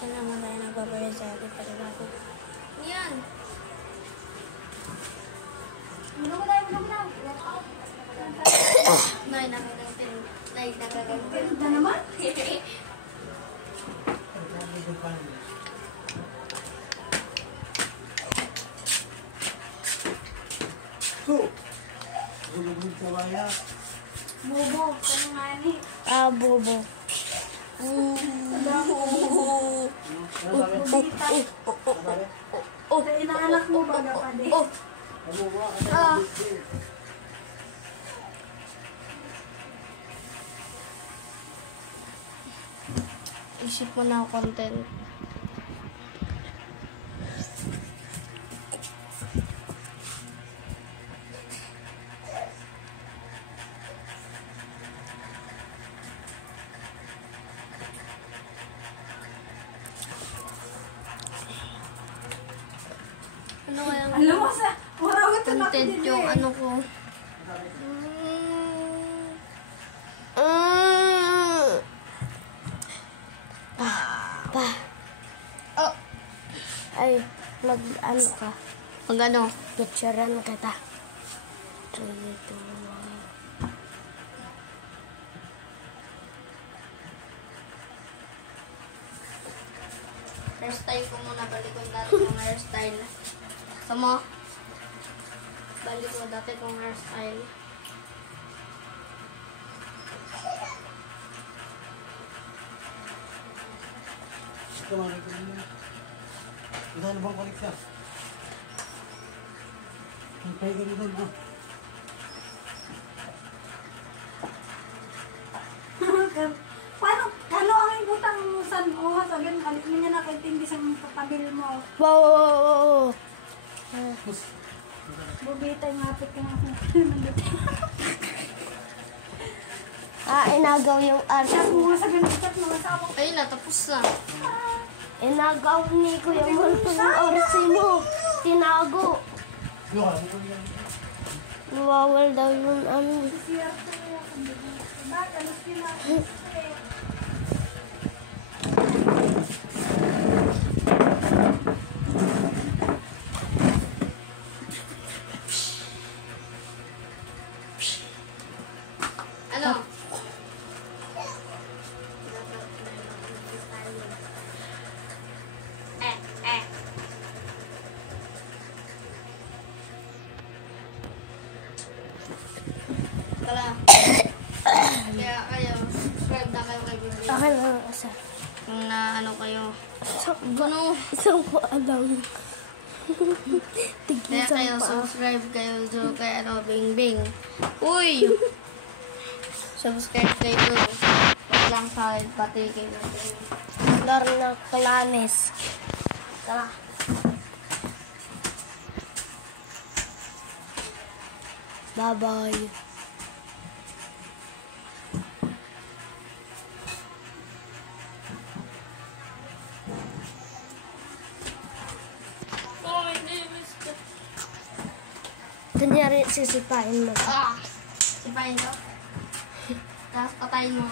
Ito naman tayo nagbabayad sa akin pa rin ako. Yan! Nay, nakagatin. Nay, nakagatin. Na naman? Bobo, kaya nga ni. Bobo. Sa inaanak mo ba na pade? Isip mo na ako content. Ano kaya ang Alam mo sa, marawat na ako content din yung eh. ano ko? Oh. Ay, mag-ano ka? Mag-ano? Picturean kita. 3, 2, 1. Hairstyle ko muna. Balik ko dati kong hairstyle. Sama. Balik ko dati kong hairstyle. Udah lubang kolik siya. Hintay ka rin mo. Paano ang ibutang san o sabihin kalit mo niya nakaintindi sa papabil mo. Wow! Bubitay ngapit ka nga. Inagaw yung Chat mo nga sabihin, chat mo nga sa ako. Ayun na, tapos na. Inagaw ni Kuya Multo yung oras mo. Tinago. Nawawal daw yung ano. Siyerte mo. Bakit? Alas kina. Ano? Tala. Kaya kayo, subscribe na kayo kay Bibi. Akin lang isa. Kung na ano kayo. Gano? Isang po alam. Kaya kayo, subscribe kayo so kay ano, Bing Bing. Uy! Subscribe kayo to. Huwag lang sa akin, pati kayo. Lorna Clanes. Tara. Bye-bye. Kunyari, sisipain mo. Sipain ko? Tapos patayin mo.